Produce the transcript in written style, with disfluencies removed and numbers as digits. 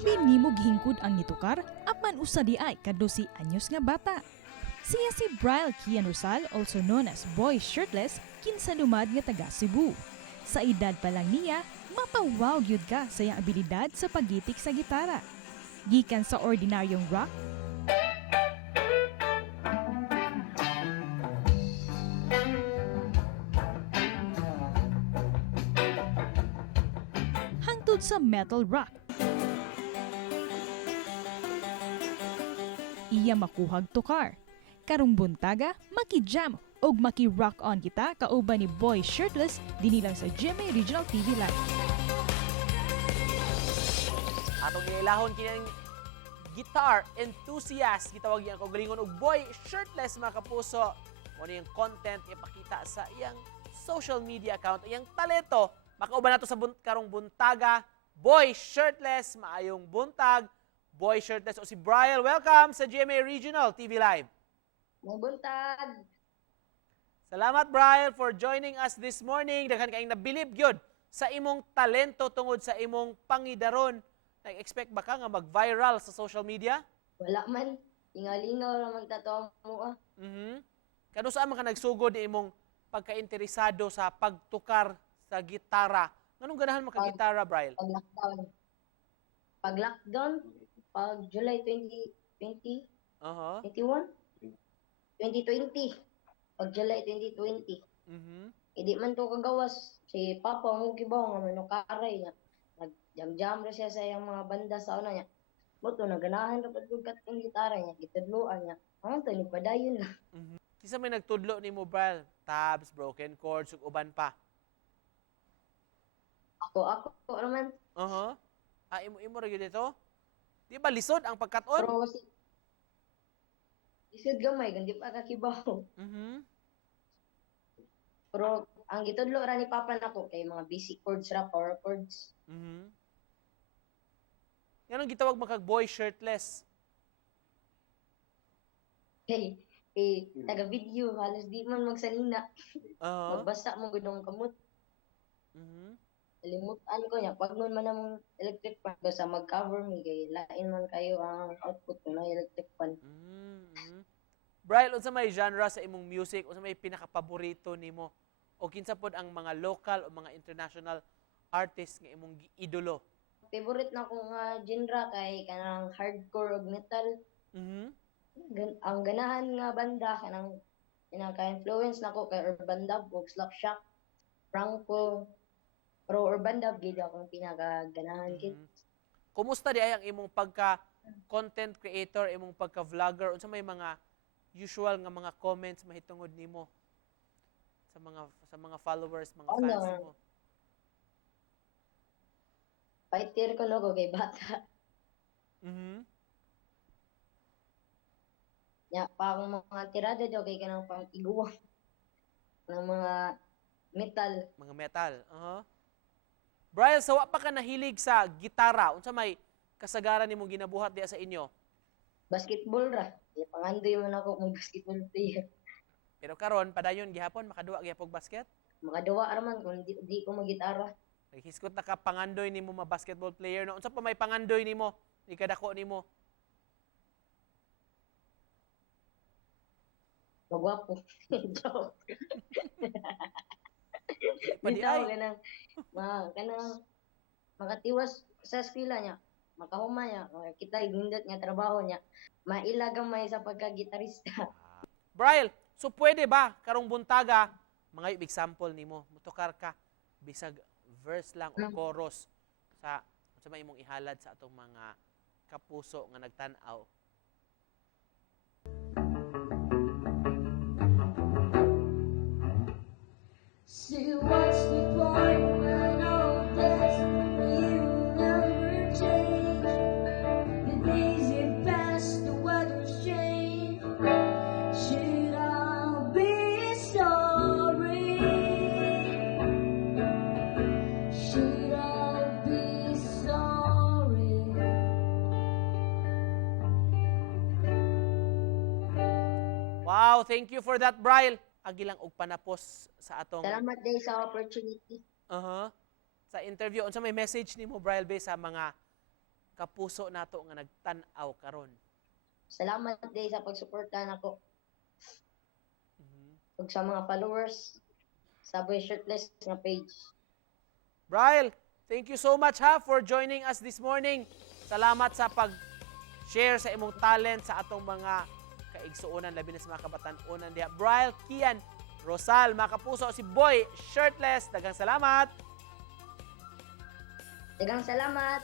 Labi nimo gihingkod ang nitukar, apan usa di ay kadto si anyos nga bata. Siya si Bryle Kian Rosal, also known as Boy Shirtless, kinsalumad nga taga Cebu. Sa edad pa lang niya, mapawaw gyud ka sa iyang abilidad sa paggitik sa gitara. Gikan sa ordinaryong rock, hangtod sa metal rock. Iya makuhag tukar. Karong buntaga, maki-jam og maki-rock on kita kauban ni Boy Shirtless dinilang sa GMA Regional TV Live. Atong ilahon kinang guitar enthusiast gitawag yang kaugalingon og Boy Shirtless mga kapuso. Ano yung content ipakita sa iyang social media account, iyang talento. Makauban nato sa karong buntaga, Boy Shirtless, maayong buntag. Boy Shirtless o si Bryle, welcome sa GMA Regional TV Live. Mabuntag. Salamat Bryle for joining us this morning. Daghan kaayong nabilib gyud sa imong talento tungod sa imong pangidaron. Nag-expect ba ka nga mag-viral sa social media? Wala man. Lingaw-lingaw naman tato mo ah. Kano saan man ka nagsugod ni imong pagkainteresado sa pagtukar sa gitara? Nganong ganahan mo ka gitara, Bryle? Pag-lockdown. Pag-lockdown, pag July 2020, 21? 2020. Pag July 2020. Hindi man to kagawas. Si Papa mo kibaw nga manukaray niya. Nag-jam-jam ra siya sa iyang mga banda sa una niya. Buto, naganahan ra pagkugat ng gitara niya. Gitudluan niya. Ang to, ni padayon lang. Kisa may nagtudlo ni mo, Bryle? Tabs, broken chords, ug uban pa. Ako naman. Imo ra gyud dito? Di ba lisod ang pagkat-on? Pero isod gamay, kundi pa kakibaw. Pero ang gitudlo ra ni Papa nako kay mga basic chords ra, power chords. Ganun gitawag makag Boy Shirtless. Hey, taga-video, halos di man magsalina. Magbasa mo gudong kamot. Limutan ko niya. Pag nun man ang electric fan ko sa mag-cover me, kay lain man kayo ang output ko na electric fan. Bryle, unsa may genre sa imong music? Unsa may pinaka-paborito nimo? O kinsa pod ang mga local o mga international artists nga imong idolo? Favorite na kong genre kay kanang hardcore ug metal. Ang ganahan nga banda kanang pinaka-influence nako kay Urban Dub ug Slapshot, Franco. Pero Urban Dub gid akong pinaka-ganahan kid. Kumusta di ay ang imong pagka-content creator, imong pagka-vlogger? Unsa may mga usual nga mga comments mahitungod nimo sa mga followers, mga fans mo? Fighter ko no kay bata. Ya, pang mga tirada daw kay kanang pang iguwang ng mga metal. Mga metal, Bryle, sa wa pa ka nahilig sa gitara, unsa may kasagaran nimong ginabuhat diya sa inyo? Basketball ra. Pangandoy man ako kung basketball player. Pero karon padayon gihapon makaduwa gyapon basket? Makaduwa ra man kung di ko magitara. Hiskot na ka pangandoy nimo ma basketball player no. Unsa pa may pangandoy nimo? Ikadako nimo? Magwapo. Joke. Padi ay. Kanang makatiwas sa eskwela niya. Makahuma niya. Kita igundot nga trabaho niya. Mailagamay sa pagka-gitarista. Bryle, so pwede ba karong buntaga, mga example nimo, mutukar ka bisag verse lang o chorus sa may imong ihalad sa atong mga kapuso nga nagtan-aw? She watched me born and all this you never change. The days have passed, the weather's changed. Should I be sorry? Should I be sorry? Wow, thank you for that, Bryle. Agilang og panapos sa atong Salamat day sa opportunity. sa interview. Unsa may message nimo, Bryle, sa mga kapuso nato nga nagtan-aw karon. Salamat day sa pagsuporta nako Mhm. ug sa mga followers sa Boy Shirtless nga page. Bryle, thank you so much ha for joining us this morning. Salamat sa pag-share sa imong talent sa atong mga kaigsuonan labi na sa mga kabatan-onan diha. Bryle Kian Rosal, mga kapuso, si Boy Shirtless. Daghang salamat. Daghang salamat.